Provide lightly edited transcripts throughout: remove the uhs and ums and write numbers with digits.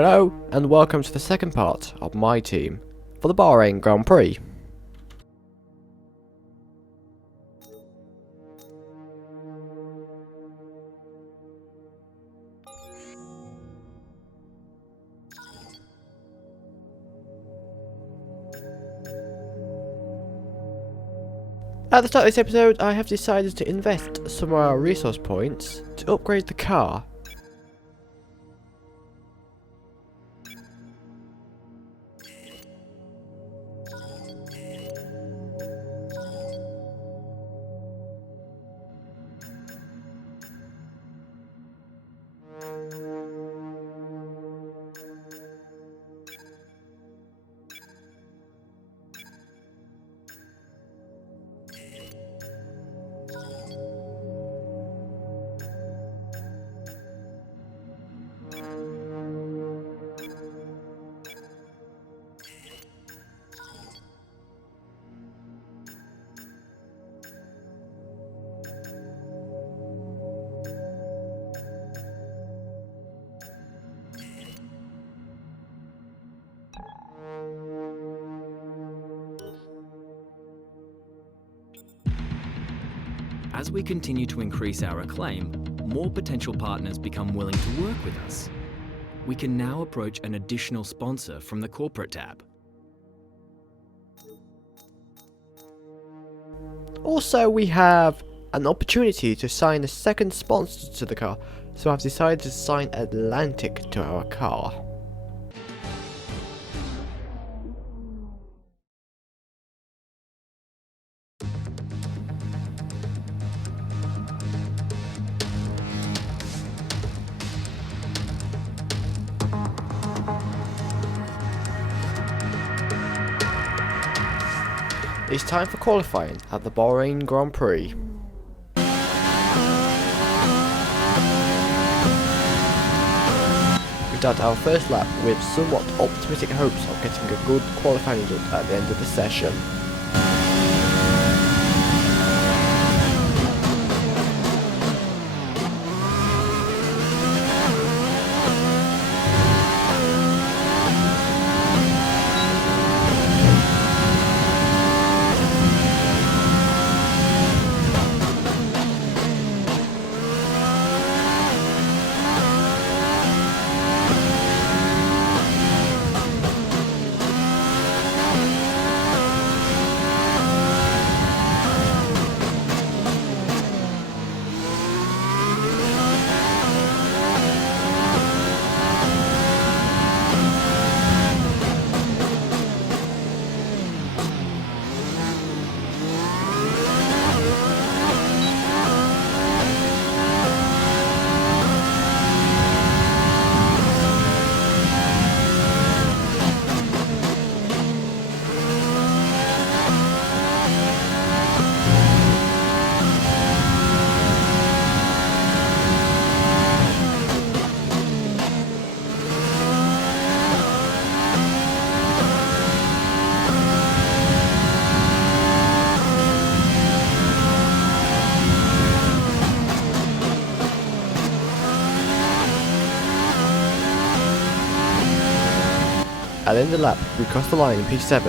Hello and welcome to the second part of my team for the Bahrain Grand Prix. At the start of this episode, I have decided to invest some of our resource points to upgrade the car. As we continue to increase our acclaim, more potential partners become willing to work with us. We can now approach an additional sponsor from the corporate tab. Also, we have an opportunity to sign a second sponsor to the car, so I've decided to sign Atlantic to our car. It's time for qualifying at the Bahrain Grand Prix. We start our first lap with somewhat optimistic hopes of getting a good qualifying result at the end of the session. At the end of the lap, we crossed the line in P7,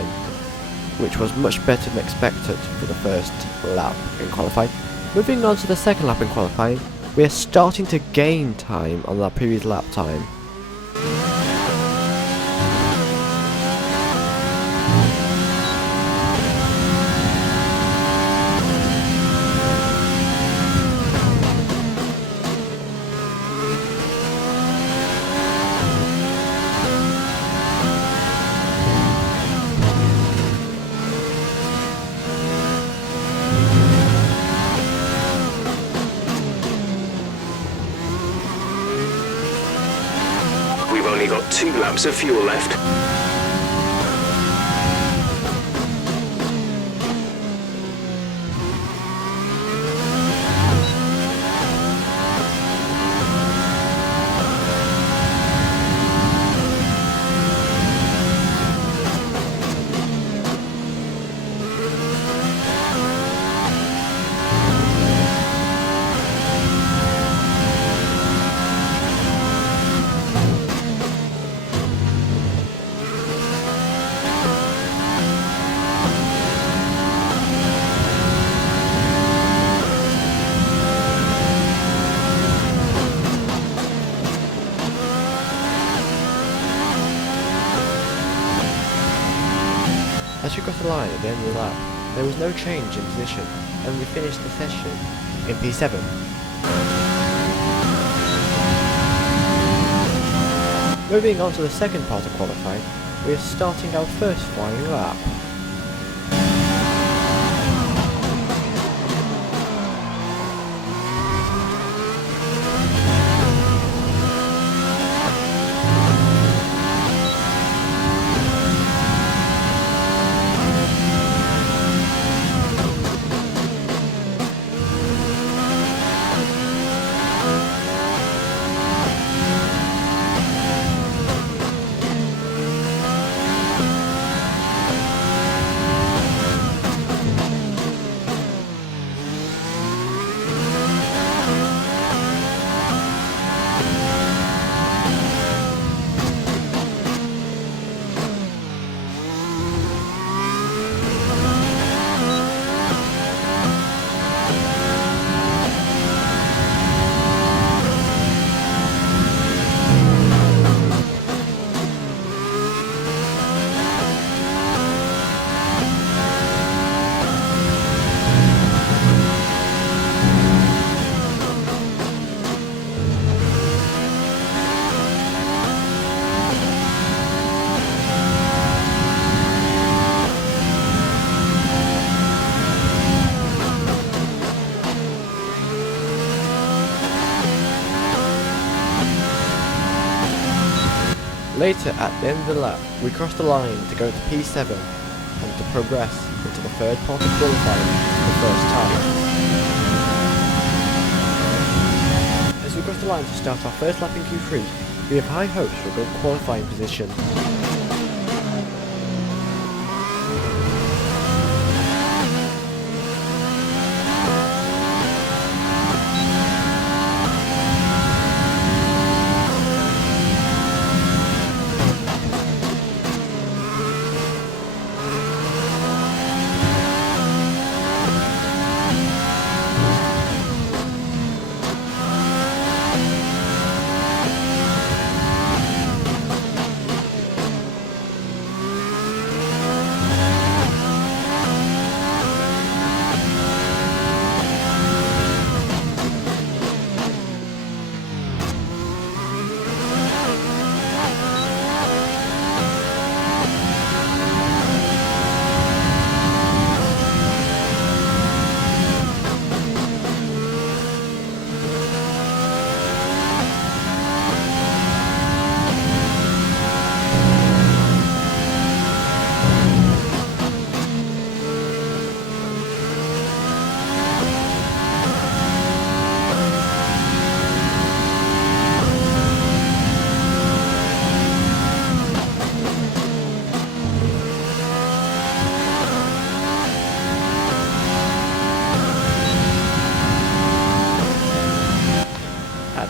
which was much better than expected for the first lap in qualifying. Moving on to the second lap in qualifying, we are starting to gain time on our previous lap time. We've only got 2 laps of fuel left. As we crossed the line at the end of the lap, there was no change in position and we finished the session in P7. Moving on to the second part of qualifying, we are starting our first flying lap. Later, at the end of the lap, we crossed the line to go to P7 and to progress into the third part of qualifying for the first time. As we cross the line to start our first lap in Q3, we have high hopes for a good qualifying position.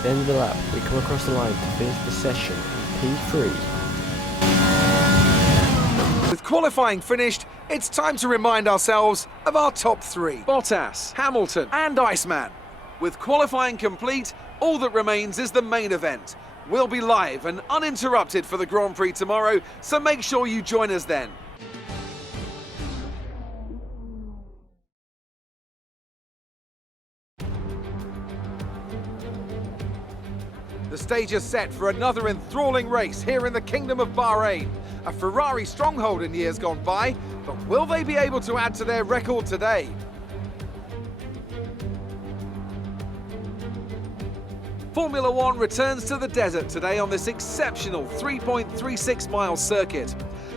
At the end of the lap, we come across the line to finish the session in P3. With qualifying finished, it's time to remind ourselves of our top three: Bottas, Hamilton and Iceman. With qualifying complete, all that remains is the main event. We'll be live and uninterrupted for the Grand Prix tomorrow, so make sure you join us then. The stage is set for another enthralling race here in the Kingdom of Bahrain. A Ferrari stronghold in years gone by, but will they be able to add to their record today? Formula One returns to the desert today on this exceptional 3.36-mile circuit.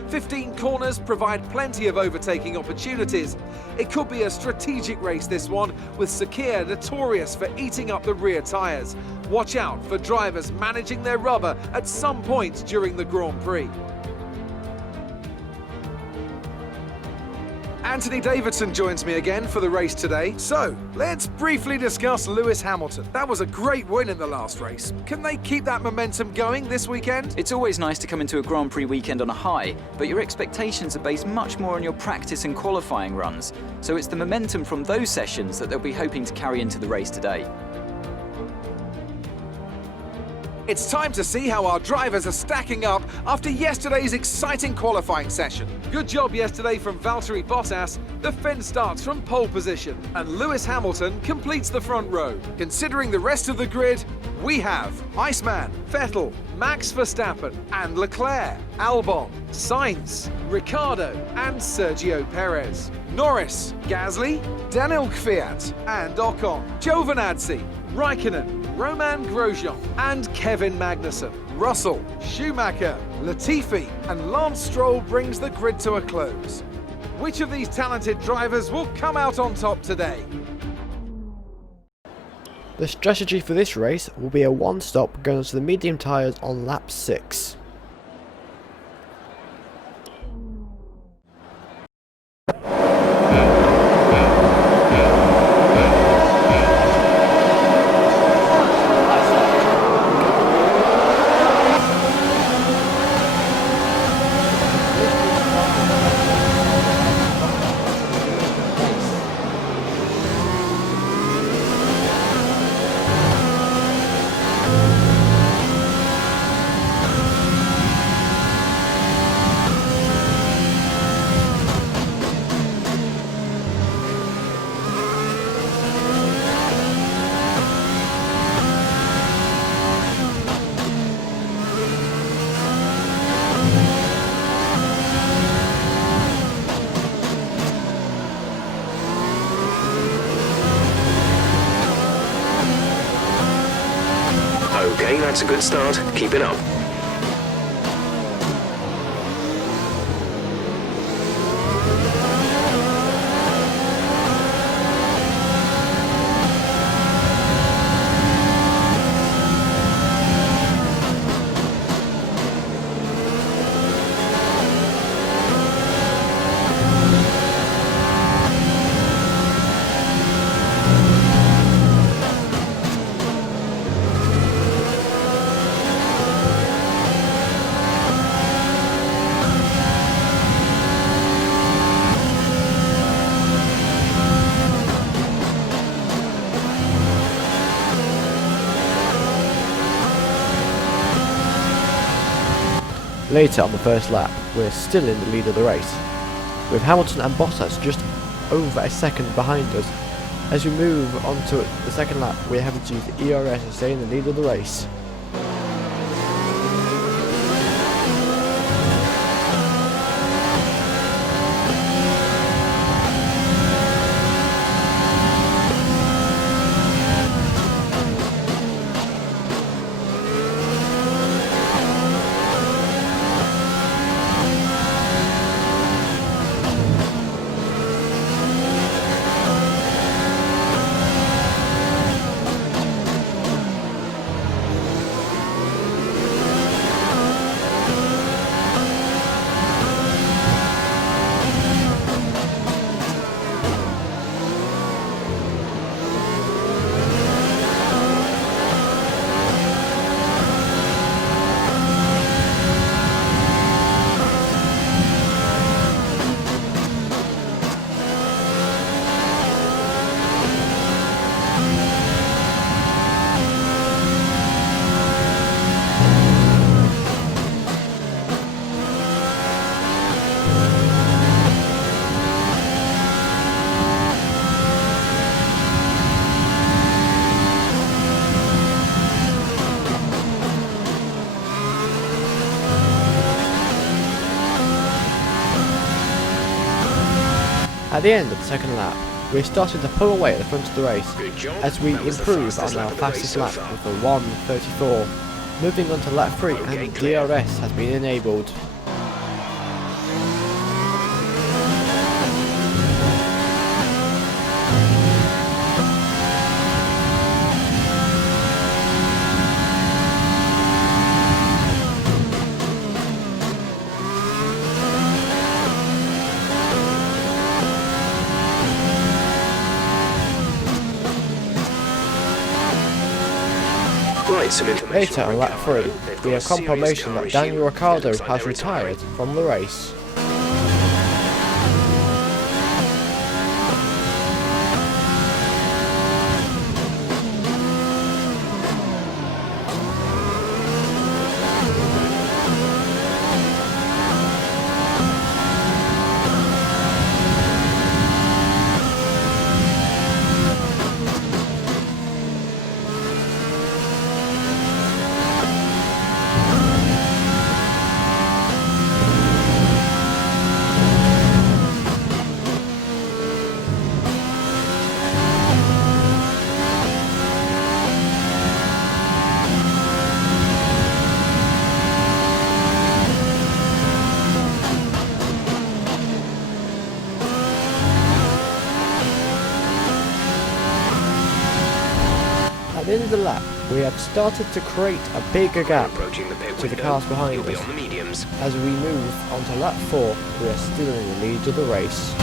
15 corners provide plenty of overtaking opportunities. It could be a strategic race, this one, with Sakir notorious for eating up the rear tyres. Watch out for drivers managing their rubber at some point during the Grand Prix. Anthony Davidson joins me again for the race today. So, let's briefly discuss Lewis Hamilton. That was a great win in the last race. Can they keep that momentum going this weekend? It's always nice to come into a Grand Prix weekend on a high, but your expectations are based much more on your practice and qualifying runs. So it's the momentum from those sessions that they'll be hoping to carry into the race today. It's time to see how our drivers are stacking up after yesterday's exciting qualifying session. Good job yesterday from Valtteri Bottas. The Finn starts from pole position and Lewis Hamilton completes the front row. Considering the rest of the grid, we have Iceman, Vettel, Max Verstappen and Leclerc, Albon, Sainz, Ricciardo and Sergio Perez, Norris, Gasly, Daniel Kvyat and Ocon, Giovinazzi, Raikkonen, Roman Grosjean and Kevin Magnussen, Russell, Schumacher, Latifi and Lance Stroll brings the grid to a close. Which of these talented drivers will come out on top today? The strategy for this race will be a one-stop going to the medium tyres on lap 6. Okay, that's a good start. Keep it up. Later on the first lap, we're still in the lead of the race, with Hamilton and Bottas just over a second behind us. As we move on to the second lap, we're having to use the ERS to stay in the lead of the race. At the end of the second lap, we're starting to pull away at the front of the race as we improve on our fastest lap with a 1:34. Moving on to lap 3 and DRS has been enabled. Right, some information. Later on lap 3, we have confirmation that Daniel Ricciardo has retired from the race. the end of the lap, we have started to create a bigger gap Approaching the pit to the window. cars behind You'll be us. on the mediums. As we move onto lap 4, we are still in the lead of the race.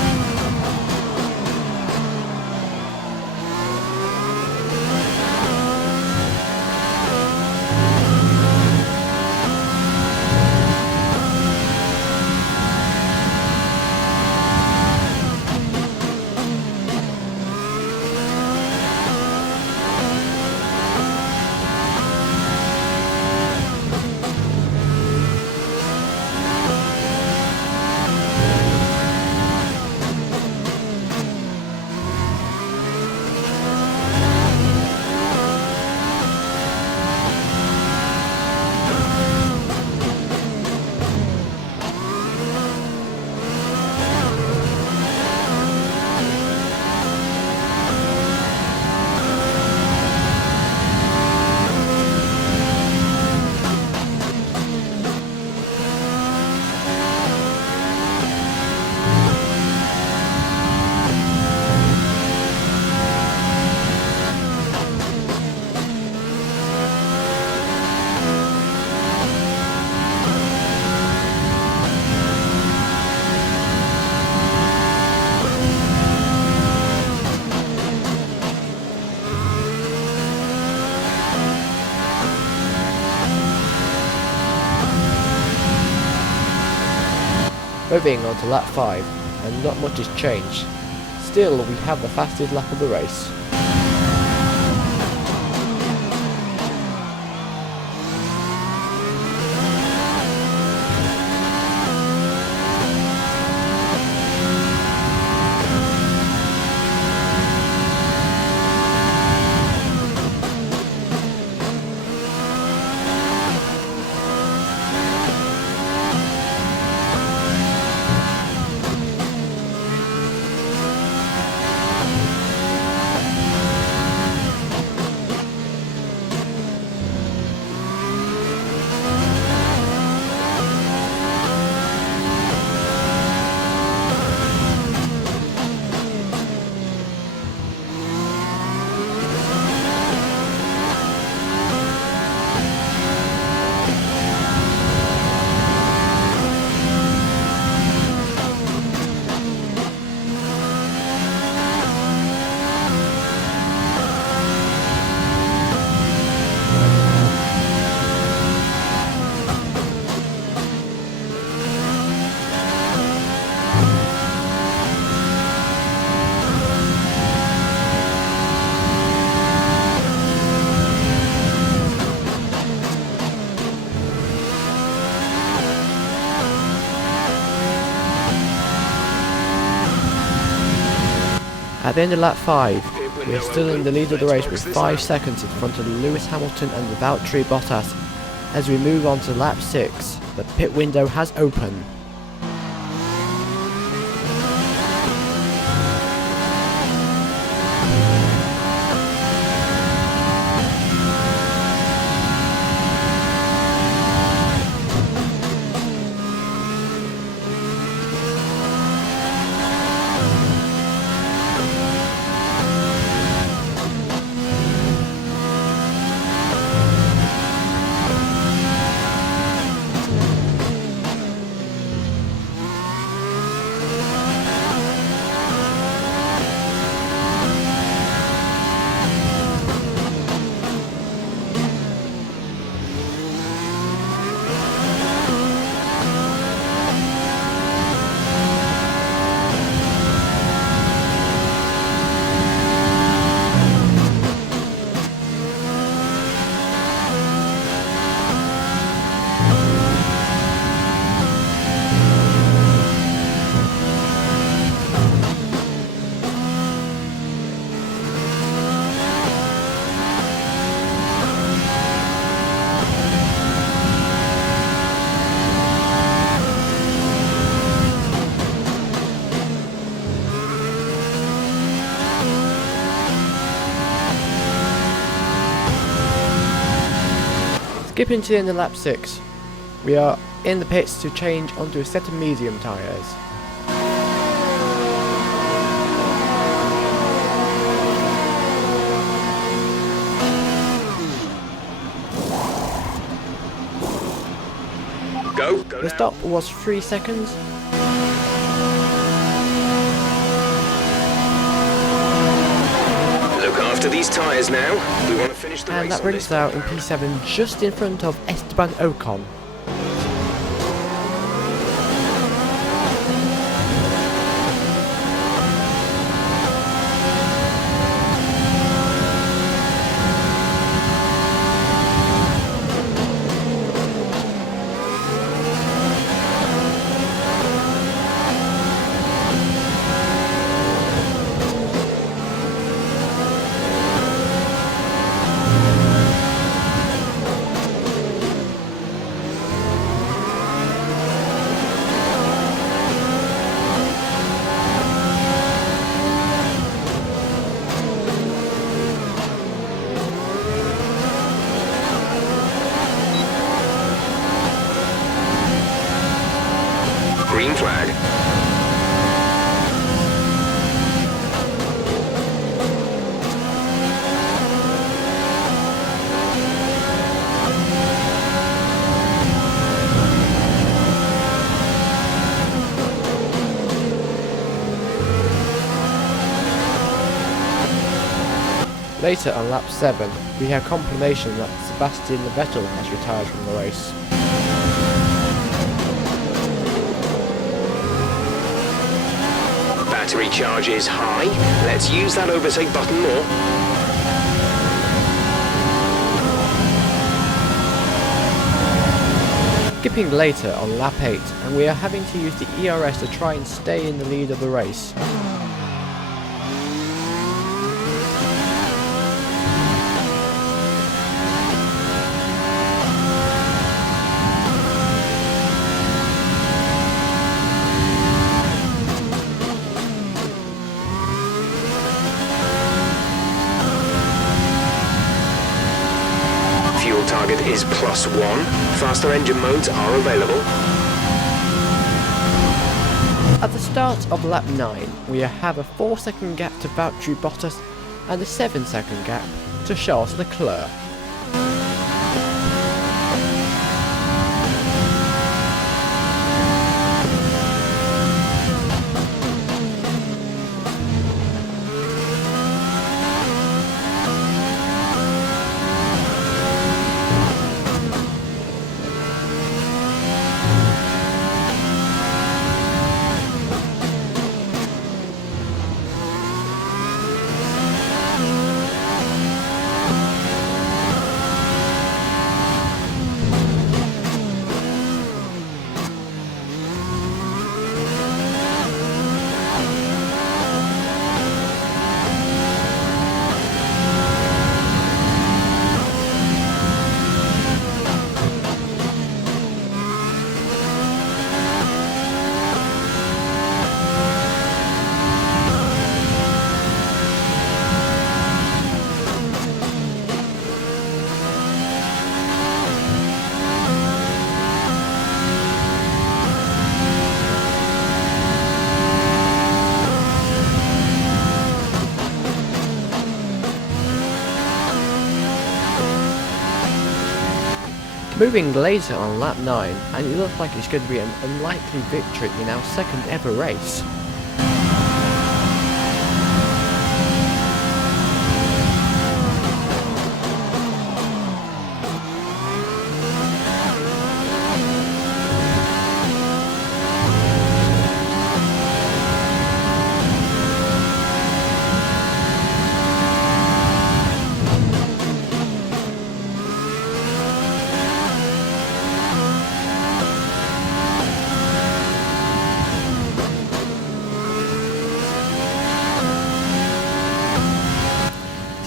Moving on to lap 5, and not much has changed. Still, we have the fastest lap of the race. At the end of lap 5, we are still in the lead of the race with 5 seconds in front of Lewis Hamilton and Valtteri Bottas. As we move on to lap 6, the pit window has opened. Skipping to the end of lap 6, we are in the pits to change onto a set of medium tyres. Go. The stop was 3 seconds. Look after these tyres now. We want to finish the race. And that on brings this us out in round. P7 just in front of Esteban Ocon. Green flag. Later on lap 7, we have confirmation that Sebastian Vettel has retired from the race. Battery charge is high. Let's use that overtake button more. Skipping later on lap 8, and we are having to use the ERS to try and stay in the lead of the race. Fuel target is +1. Faster engine modes are available. At the start of lap 9, we have a 4-second gap to Valtteri Bottas and a 7-second gap to Charles Leclerc. Moving later on lap 9, and it looks like it's going to be an unlikely victory in our second ever race.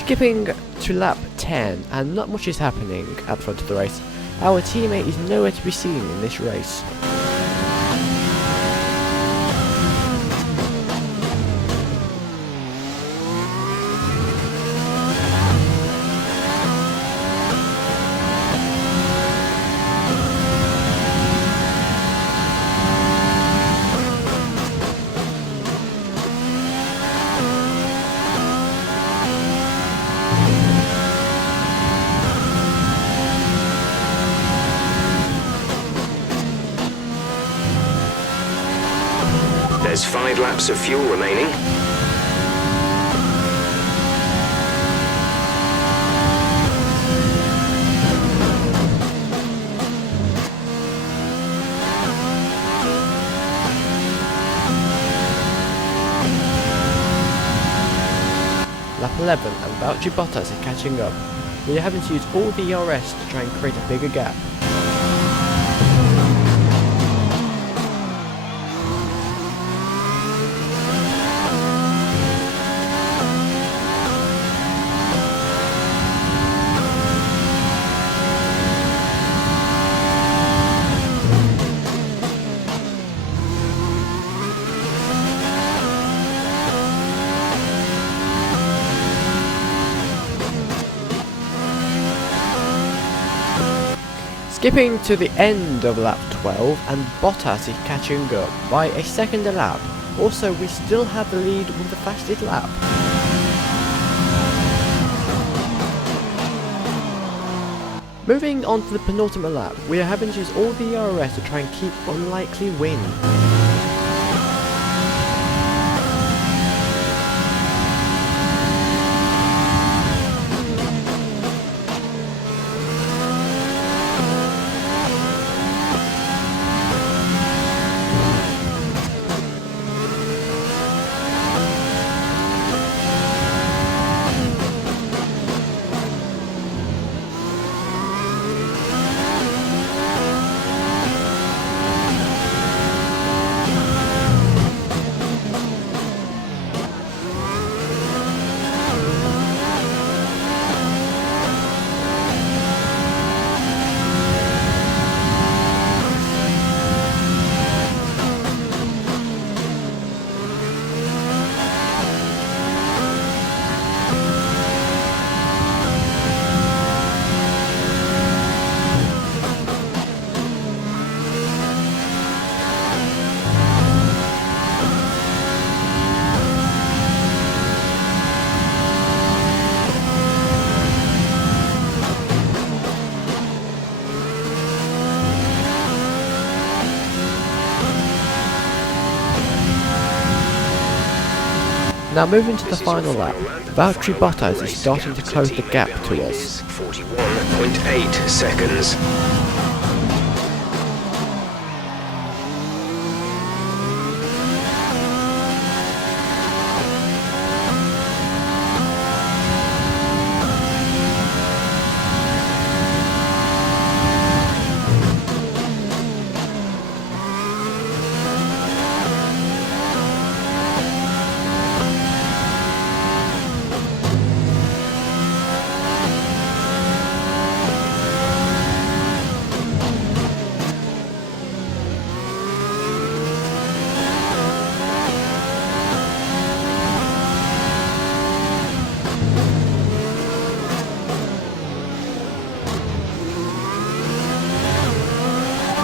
Skipping to lap 10, and not much is happening at the front of the race. Our teammate is nowhere to be seen in this race. There's 5 laps of fuel remaining. Lap 11 and Valtteri Bottas is catching up. We are having to use all the ERS to try and create a bigger gap. Skipping to the end of lap 12 and Bottas is catching up by a second a lap. Also, we still have the lead with the fastest lap. Moving on to the penultimate lap, we are having to use all the ERS to try and keep unlikely win. Now moving to the final lap, Valtteri Bottas is starting to close the gap to us. 41.8 seconds.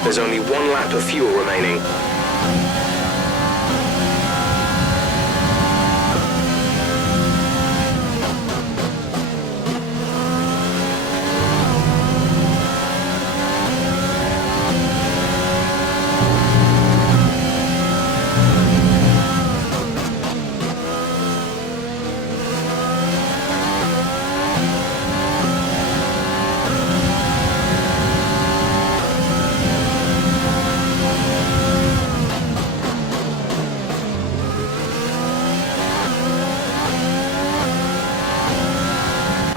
There's only 1 lap of fuel remaining.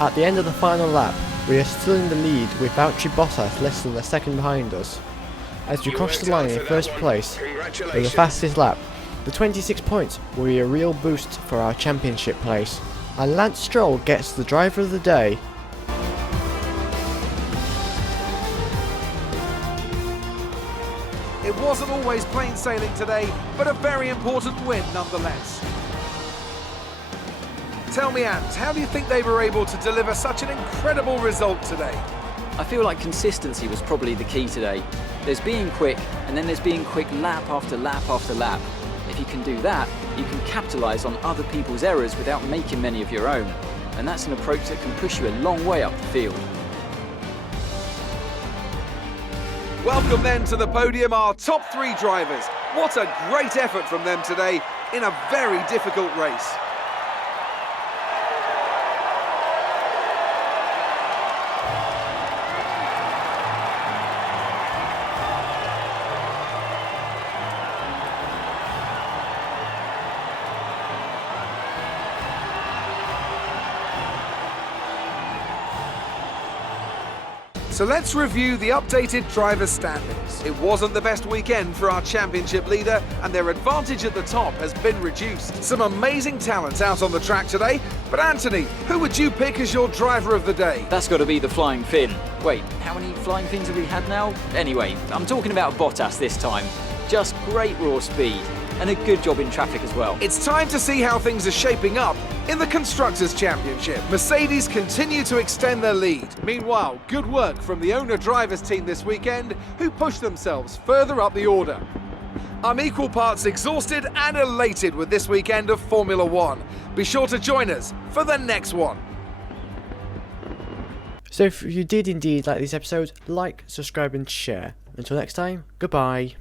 At the end of the final lap, we are still in the lead with Valtteri Bottas less than a second behind us. As we cross the line in first place with the fastest lap, the 26 points will be a real boost for our championship place. And Lance Stroll gets the driver of the day. It wasn't always plain sailing today, but a very important win nonetheless. Tell me, Ant, how do you think they were able to deliver such an incredible result today? I feel like consistency was probably the key today. There's being quick, and then there's being quick lap after lap after lap. If you can do that, you can capitalise on other people's errors without making many of your own. And that's an approach that can push you a long way up the field. Welcome then to the podium, our top 3 drivers. What a great effort from them today in a very difficult race. So let's review the updated driver standings. It wasn't the best weekend for our championship leader, and their advantage at the top has been reduced. Some amazing talent out on the track today, but Anthony, who would you pick as your driver of the day? That's got to be the Flying Finn. Wait, how many Flying Finns have we had now? Anyway, I'm talking about Bottas this time. Just great raw speed, and a good job in traffic as well. It's time to see how things are shaping up in the Constructors' Championship. Mercedes continue to extend their lead. Meanwhile, good work from the owner-drivers team this weekend, who pushed themselves further up the order. I'm equal parts exhausted and elated with this weekend of Formula One. Be sure to join us for the next one. So if you did indeed like this episode, like, subscribe and share. Until next time, goodbye.